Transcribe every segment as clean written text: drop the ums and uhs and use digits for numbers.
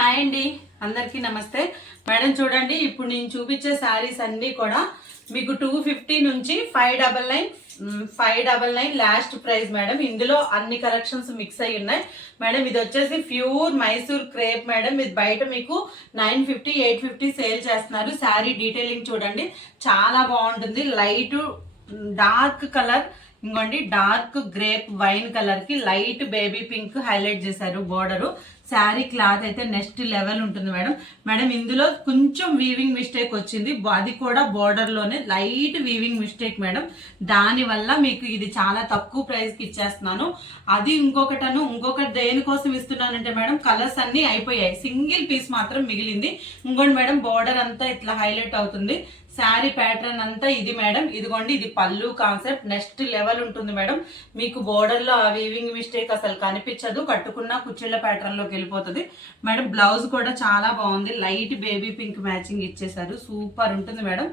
Hi అండి, అందరికీ నమస్తే మేడం. చూడండి, ఇప్పుడు నేను చూపించే శారీస్ అన్నీ కూడా మీకు 250 నుంచి 599 లాస్ట్ ప్రైస్ మేడం. ఇందులో అన్ని కలెక్షన్స్ మిక్స్ అయ్యి ఉన్నాయి మేడం. ఇది వచ్చేసి ప్యూర్ మైసూర్ క్రేప్ మేడం. ఇది బయట మీకు 950 850 సేల్ చేస్తున్నారు. శారీ డీటెయిలింగ్ చూడండి, చాలా బాగుంటుంది. లైట్ డార్క్ కలర్, ఇంకోండి డార్క్ గ్రేప్ వైన్ కలర్ కి లైట్ బేబీ పింక్ హైలైట్ చేశారు బోర్డరు. శారీ క్లాత్ అయితే నెక్స్ట్ లెవెల్ ఉంటుంది మేడం. మేడం ఇందులో కొంచెం వీవింగ్ మిస్టేక్ వచ్చింది, అది కూడా బోర్డర్ లోనే లైట్ వీవింగ్ మిస్టేక్ మేడం. దానివల్ల మీకు ఇది చాలా తక్కువ ప్రైస్ కి ఇచ్చేస్తున్నాను. అది ఇంకొకటి దేనికోసం ఇస్తున్నానంటే మేడం, కలర్స్ అన్ని అయిపోయాయి, సింగిల్ పీస్ మాత్రం మిగిలింది. ఇంకోటి మేడం, బోర్డర్ అంతా ఇట్లా హైలైట్ అవుతుంది. శారీ ప్యాటర్న్ అంతా ఇది మేడం. ఇదిగోండి, ఇది పళ్ళు కాన్సెప్ట్ నెక్స్ట్ లెవెల్ ఉంటుంది మేడం. మీకు బోర్డర్ లో ఆ వీవింగ్ మిస్టేక్ అసలు కనిపించదు, కట్టుకున్న కుచ్చిళ్ళ ప్యాటర్న్ లోకి వెళ్ళిపోతుంది మేడం. బ్లౌజ్ కూడా చాలా బాగుంది, లైట్ బేబీ పింక్ మ్యాచింగ్ ఇచ్చేసారు. సూపర్ ఉంటుంది మేడం,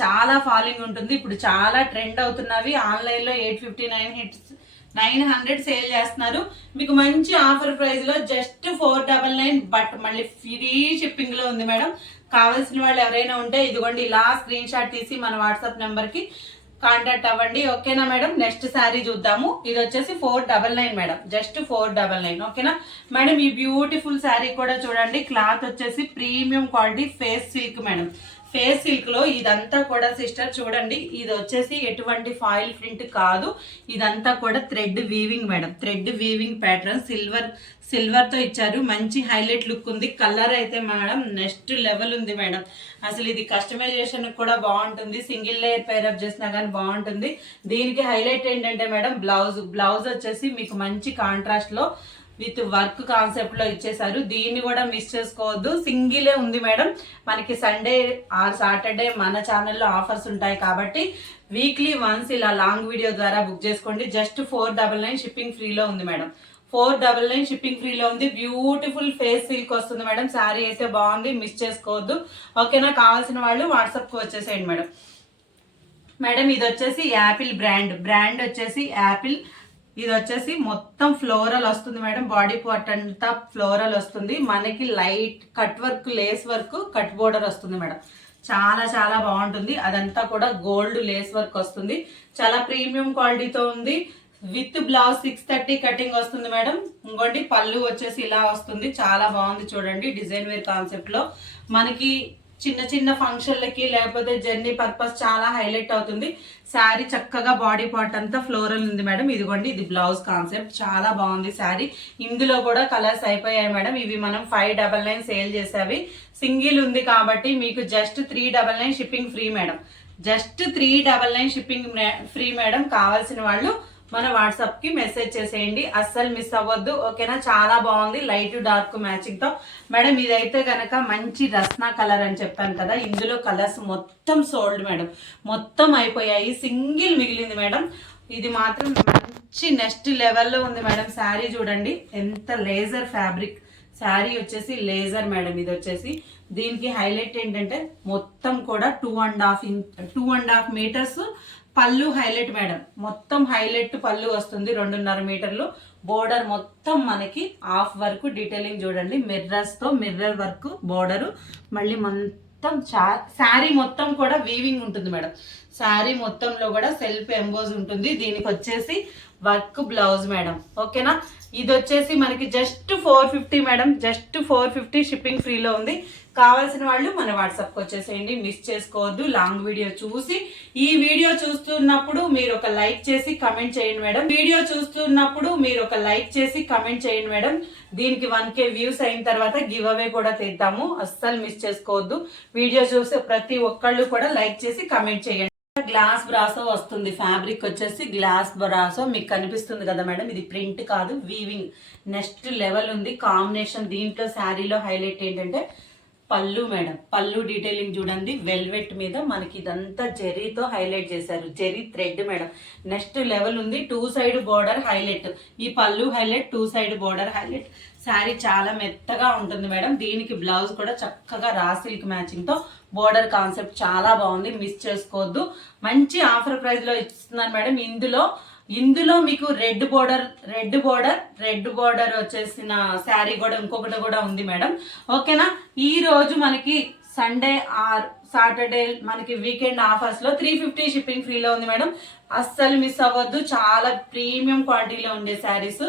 చాలా ఫాలోయింగ్ ఉంటుంది. ఇప్పుడు చాలా ట్రెండ్ అవుతున్నవి. ఆన్లైన్ లో 859 హిట్స్ 900 సేల్ చేస్తున్నారు. మీకు మంచి ఆఫర్ ప్రైస్ లో జస్ట్ 499, బట్ మళ్ళీ ఫ్రీ షిప్పింగ్ లో ఉంది మేడం. కావాల్సిన వాళ్ళు ఎవరైనా ఉంటే ఇదిగోండి, ఇలా స్క్రీన్ షాట్ తీసి మన వాట్సాప్ నెంబర్ కి కాంటాక్ట్ అవ్వండి. ఓకేనా మేడం? నెక్స్ట్ శారీ చూద్దాము. ఇది వచ్చేసి 499 మేడం, జస్ట్ 499. ఓకేనా మేడం? ఈ బ్యూటిఫుల్ శారీ కూడా చూడండి, క్లాత్ వచ్చేసి premium quality face silk madam. Face silk లో ఇదంతా కూడా సిస్టర్ చూడండి, ఇది వచ్చేసి ఎటువంటి ఫాయిల్ ప్రింట్ కాదు, ఇదంతా కూడా thread weaving madam. Thread weaving pattern silver తో ఇచ్చారు. మంచి హైలైట్ లుక్ ఉంది. కలర్ అయితే మేడం నెక్స్ట్ లెవెల్ ఉంది మేడం. అసలు ఇది కస్టమైజేషన్ కూడా బాగుంటుంది, సింగిల్ లేయర్ పేరప్ చేసినా కానీ బాగుంటుంది. దీనికి హైలైట్ ఏంటంటే మేడం, బ్లౌజ్ వచ్చేసి మీకు మంచి కాంట్రాస్ట్ లో విత్ వర్క్ కాన్సెప్ట్ లో ఇచ్చేసారు. దీన్ని కూడా మిస్ చేసుకోవద్దు, సింగిలే ఉంది మేడం. మనకి సండే ఆర్ సాటర్డే మన ఛానల్లో ఆఫర్స్ ఉంటాయి కాబట్టి వీక్లీ వన్స్ ఇలా లాంగ్ వీడియో ద్వారా బుక్ చేసుకోండి. జస్ట్ 499 షిప్పింగ్ ఫ్రీలో ఉంది మేడం. 499 షిప్పింగ్ ఫ్రీలో ఉంది. బ్యూటిఫుల్ ఫేస్ సిల్క్ వస్తుంది మేడం. శారీ అయితే బాగుంది, మిస్ చేసుకోవద్దు. ఓకేనా? కావాల్సిన వాళ్ళు వాట్సాప్ కు వచ్చేసేయండి మేడం. మేడం ఇది వచ్చేసి యాపిల్ బ్రాండ్ వచ్చేసి యాపిల్. ఇది వచ్చేసి మొత్తం ఫ్లోరల్ వస్తుంది మేడం. బాడీ పార్ట్ అంతా ఫ్లోరల్ వస్తుంది. మనకి light cut work, lace work, cut border వస్తుంది మేడం. చాలా చాలా బాగుంటుంది. అదంతా కూడా గోల్డ్ లేస్ వర్క్ వస్తుంది. చాలా ప్రీమియం క్వాలిటీతో ఉంది. విత్ బ్లౌజ్ 630 కటింగ్ వస్తుంది మేడం. ఇంకోటి పళ్ళు వచ్చేసి ఇలా వస్తుంది, చాలా బాగుంది చూడండి. డిజైన్ వేర్ కాన్సెప్ట్ లో మనకి చిన్న చిన్న ఫంక్షన్లకి లేకపోతే జర్నీ పర్పస్ చాలా హైలైట్ అవుతుంది. శారీ చక్కగా బాడీ పార్ట్ అంతా ఫ్లోరల్ ఉంది మేడం. ఇదిగోండి, ఇది బ్లౌజ్ కాన్సెప్ట్, చాలా బాగుంది శారీ. ఇందులో కూడా కలర్స్ అయిపోయాయి మేడం. ఇవి మనం 599 సేల్ చేసేవి. సింగిల్ ఉంది కాబట్టి మీకు just 399 shipping free madam. Just 399 shipping free madam. కావాల్సిన వాళ్ళు మన వాట్సాప్ కి మెసేజ్ చేసేయండి, అస్సలు మిస్ అవ్వద్దు. ఓకేనా? చాలా బాగుంది, లైట్ డార్క్ మ్యాచింగ్ తో మేడం. ఇదైతే గనక మంచి రస్నా కలర్ అని చెప్పాను కదా, ఇందులో కలర్స్ మొత్తం సోల్డ్ మేడం, మొత్తం అయిపోయాయి, సింగిల్ మిగిలింది మేడం. ఇది మాత్రం మంచి నెక్స్ట్ లెవెల్లో ఉంది మేడం. శారీ చూడండి ఎంత లేజర్ ఫ్యాబ్రిక్. శారీ వచ్చేసి లేజర్ మేడం. ఇది వచ్చేసి దీనికి హైలైట్ ఏంటంటే మొత్తం కూడా 2.5 మీటర్స్ పళ్ళు హైలైట్ మేడం. మొత్తం హైలైట్ పళ్ళు వస్తుంది, 2.5 మీటర్లు. బోర్డర్ మొత్తం మనకి హాఫ్ వర్క్ డీటెయిలింగ్ చూడండి, మిర్రర్స్ తో మిర్రర్ వర్క్ బోర్డర్. మళ్ళీ మొత్తం శారీ మొత్తం కూడా వీవింగ్ ఉంటుంది మేడం. శారీ మొత్తంలో కూడా సెల్ఫ్ ఎంబోజ్ ఉంటుంది. దీనికి వచ్చేసి వర్క్ బ్లౌజ్ మేడం. ఓకేనా? ఇది వచ్చేసి మనకి జస్ట్ 450 మేడం. జస్ట్ 450 షిప్పింగ్ ఫ్రీలో ఉంది. కావాల్సిన వాళ్ళు మన వాట్సాప్కి వచ్చేసేయండి, మిస్ చేసుకోవద్దు. లాంగ్ వీడియో చూసి ఈ వీడియో చూస్తున్నప్పుడు మీరు ఒక లైక్ చేసి కమెంట్ చేయండి మేడం. మేడం దీనికి 1K వ్యూస్ అయిన తర్వాత గివ్ అవే కూడా తెద్దాము, అస్సలు మిస్ చేసుకోవద్దు. వీడియో చూసి ప్రతి ఒక్కళ్ళు కూడా లైక్ చేసి కమెంట్ చేయండి. గ్లాస్ బ్రాసో వస్తుంది. ఫ్యాబ్రిక్ వచ్చేసి గ్లాస్ బ్రాసో మీకు కనిపిస్తుంది కదా మేడం. ఇది ప్రింట్ కాదు, వీవింగ్ నెక్స్ట్ లెవెల్ ఉంది కాంబినేషన్. దీంట్లో శారీలో హైలైట్ ఏంటంటే పళ్ళు మేడం. పళ్ళు డీటెయిలింగ్ చూడండి, వెల్వెట్ మీద మనకి ఇదంతా జెరీతో హైలైట్ చేశారు. Zari thread madam, next level ఉంది. 2 సైడ్ బోర్డర్ హైలైట్, ఈ పళ్ళు highlight, 2 side border highlight. Sari చాలా మెత్తగా ఉంటుంది మేడం. దీనికి బ్లౌజ్ కూడా చక్కగా రా సిల్క్ మ్యాచింగ్ తో బోర్డర్ కాన్సెప్ట్ చాలా బాగుంది, మిస్ చేసుకోవద్దు. మంచి ఆఫర్ ప్రైస్ లో ఇస్తున్నారు మేడం. ఇందులో ఇందులో మీకు రెడ్ బోర్డర్ వచ్చేసిన శారీ కూడా ఇంకొకటి కూడా ఉంది మేడం. ఓకేనా, ఈ రోజు మనకి సండే ఆర్ సాటర్డే మనకి వీకెండ్ ఆఫర్స్ లో 350 షిప్పింగ్ ఫ్రీలో ఉంది మేడం. అస్సలు మిస్ అవ్వద్దు, చాలా ప్రీమియం క్వాలిటీలో ఉండే శారీస్.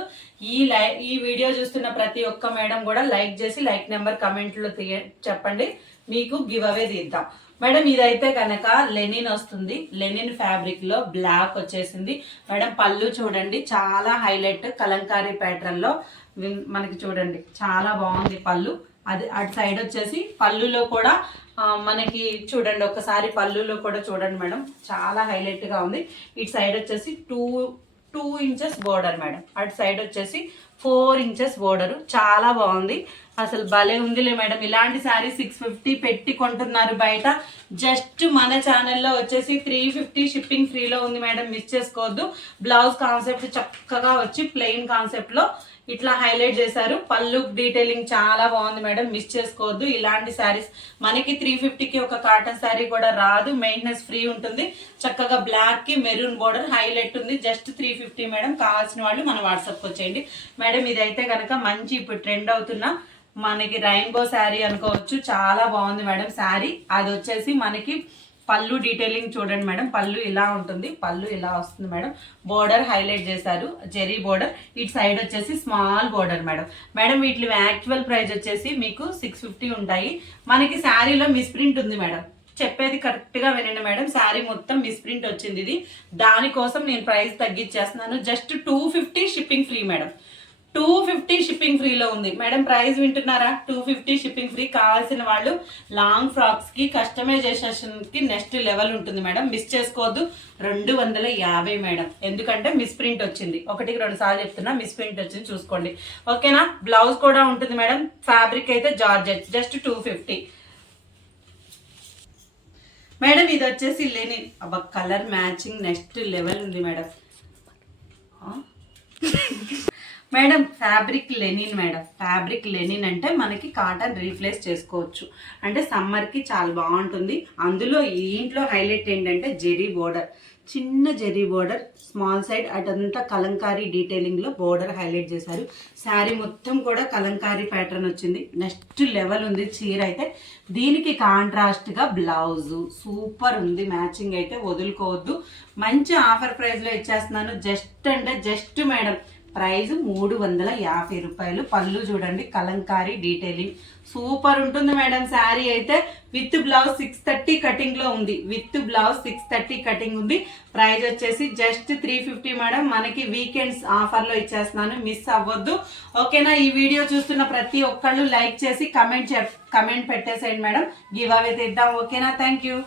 ఈ వీడియో చూస్తున్న ప్రతి ఒక్క మేడం కూడా లైక్ చేసి లైక్ నెంబర్ కమెంట్లో చెప్పండి, మీకు గివ్ అవే తీద్దాం మేడం. ఇదైతే కనుక లెనిన్ వస్తుంది, లెనిన్ ఫ్యాబ్రిక్ లో బ్లాక్ వచ్చేసింది మేడం. పళ్ళు చూడండి చాలా హైలైట్ కలంకారీ ప్యాటర్న్ లో మనకి చూడండి చాలా బాగుంది పళ్ళు. అది అటు సైడ్ వచ్చేసి పళ్ళులో కూడా మనకి చూడండి, ఒకసారి పళ్ళులో కూడా చూడండి మేడం, చాలా హైలైట్ గా ఉంది. ఇటు సైడ్ వచ్చేసి టూ ఇంచెస్ బోర్డర్ మేడం, అటు సైడ్ వచ్చేసి 4 ఇంచెస్ బోర్డర్, చాలా బాగుంది. అసలు భలే ఉందిలే మేడం. ఇలాంటి శారీ 650 పెట్టి కొంటున్నారు బయట, జస్ట్ మన ఛానల్లో వచ్చేసి 350 షిప్పింగ్ ఫ్రీలో ఉంది మేడం, మిస్ చేసుకోవద్దు. బ్లౌజ్ కాన్సెప్ట్ చక్కగా వచ్చి ప్లెయిన్ కాన్సెప్ట్ లో ఇట్లా హైలైట్ చేశారు. పళ్ళు డీటెయిలింగ్ చాలా బాగుంది మేడం, మిస్ చేసుకోవద్దు. ఇలాంటి శారీస్ మనకి 350కి ఒక కాటన్ శారీ కూడా రాదు, మెయింటెనెన్స్ ఫ్రీ ఉంటుంది. చక్కగా బ్లాక్ కి మెరూన్ బోర్డర్ హైలైట్ ఉంది, జస్ట్ 350 మేడం. కావాల్సిన వాళ్ళు మన వాట్సాప్ వచ్చేయండి మేడం. ఇదైతే కనుక మంచి ఇప్పుడు ట్రెండ్ అవుతున్న మనకి రెయిన్బో శారీ అనుకోవచ్చు, చాలా బాగుంది మేడం శారీ. అది వచ్చేసి మనకి పళ్ళు డీటెయిలింగ్ చూడండి మేడం, పళ్ళు ఇలా ఉంటుంది, పళ్ళు ఇలా వస్తుంది మేడం. బోర్డర్ హైలైట్ చేశారు, జెరీ బోర్డర్. ఇటు సైడ్ వచ్చేసి స్మాల్ బోర్డర్ మేడం. మేడం వీటి యాక్చువల్ ప్రైస్ వచ్చేసి మీకు 650 ఉంటాయి. మనకి శారీలో మిస్ప్రింట్ ఉంది మేడం, చెప్పేది కరెక్ట్ గా వినండి మేడం. శారీ మొత్తం మిస్ప్రింట్ వచ్చింది, ఇది దానికోసం నేను ప్రైస్ తగ్గించేస్తున్నాను. Just 250 shipping free madam, 250 shipping ఫ్రీలో ఉంది మేడం. ప్రైస్ వింటున్నారా? 250 షిప్పింగ్ ఫ్రీ. కావాల్సిన వాళ్ళు లాంగ్ ఫ్రాక్స్ కి కస్టమైజేషన్ కి నెక్స్ట్ లెవెల్ ఉంటుంది మేడం, మిస్ చేసుకోవద్దు. 250 మేడం, ఎందుకంటే మిస్ ప్రింట్ వచ్చింది, 1-2 సార్లు చెప్తున్నా, మిస్ ప్రింట్ వచ్చింది చూసుకోండి. ఓకేనా, బ్లౌజ్ కూడా ఉంటుంది మేడం. ఫ్యాబ్రిక్ అయితే జార్జెట్, జస్ట్ 250 మేడం. ఇది వచ్చేసి లెనిన్, అబ్బా కలర్ మ్యాచింగ్ నెక్స్ట్ లెవెల్ ఉంది madam. Madam fabric Lenin madam, fabric Lenin అంటే మనకి కాటన్ రీప్లేస్ చేసుకోవచ్చు, అంటే సమ్మర్కి చాలా బాగుంటుంది. అందులో ఇంట్లో హైలైట్ ఏంటంటే జెరీ బోర్డర్, చిన్న జెరీ బోర్డర్, స్మాల్ సైడ్ అటంతా కలంకారీ డీటెయిలింగ్లో బోర్డర్ హైలైట్ చేశారు. శారీ మొత్తం కూడా కలంకారీ ప్యాటర్న్ వచ్చింది, నెక్స్ట్ లెవెల్ ఉంది చీర అయితే. దీనికి కాంట్రాస్ట్గా బ్లౌజు సూపర్ ఉంది, మ్యాచింగ్ అయితే వదులుకోవద్దు. మంచి ఆఫర్ ప్రైస్లో ఇచ్చేస్తున్నాను, జస్ట్ అంటే జస్ట్ మేడం ప్రైస్ 350 రూపాయలు. పళ్ళు చూడండి కలంకారీ డీటెయిలింగ్ సూపర్ ఉంటుంది మేడం. శారీ అయితే విత్ బ్లౌజ్ 630 కటింగ్ లో ఉంది, విత్ బ్లౌజ్ 630 కటింగ్ ఉంది. ప్రైస్ వచ్చేసి జస్ట్ 350 మేడం. మనకి వీకెండ్స్ ఆఫర్ లో ఇచ్చేస్తున్నాను, మిస్ అవ్వద్దు. ఓకేనా, ఈ వీడియో చూస్తున్న ప్రతి ఒక్కళ్ళు లైక్ చేసి కమెంట్ పెట్టేసేయండి మేడం, గివ్ అవే ఇద్దాం. ఓకేనా, థ్యాంక్ యూ.